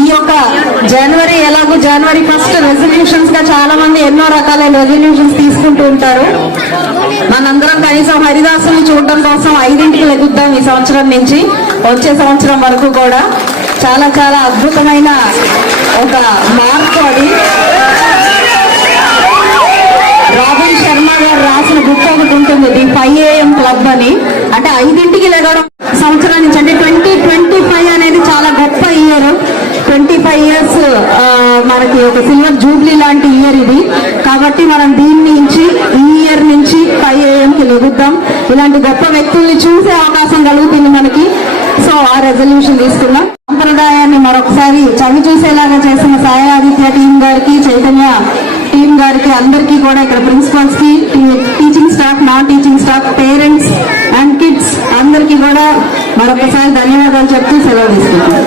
ఈ యొక్క జనవరి ఎలాగో జనవరి 1 రెజల్యూషన్స్ గా చాలా మంది ఎన్నో రకాల రెజల్యూషన్స్ తీసుకుంటూ ఉంటారు. మనందరం కనీసం హరిదాసుని చూడడం కోసం 5ంటికి లెగుద్దాం ఈ సంవత్సరం నుంచి వచ్చే సంవత్సరం వరకు కూడా. చాలా చాలా అద్భుతమైన ఒక మార్పు అది. రాబిన్ శర్మ గారు రాసిన బుక్ ఒకటి ఉంటుంది, ది 5 AM క్లబ్ అని. అంటే 5ంటికి లెగడం సంవత్సరం నుంచి, అంటే 2025 అనేది చాలా గొప్ప ఇయర్. 25 years మనకి ఒక సిల్వర్ జూబ్లీ లాంటి ఇయర్ ఇది. కాబట్టి మనం దీని నుంచి ఈ ఇయర్ నుంచి 5 AM లెగుద్దాం. ఇలాంటి గొప్ప వ్యక్తుల్ని చూసే అవకాశం కలుగుతుంది మనకి. సో ఆ రెజల్యూషన్ తీసుకున్నాం. సంప్రదాయాన్ని మరొకసారి చవి చూసేలాగా చేసిన సాయి ఆదిత్య టీం గారికి, చైతన్య టీం గారికి, అందరికీ కూడా ఇక్కడ ప్రిన్సిపల్స్ కి, teaching staff, non teaching staff, parents and kids అందరికీ కూడా మరొకసారి ధన్యవాదాలు చెప్తూ సెలవు తీసుకుంటున్నాం.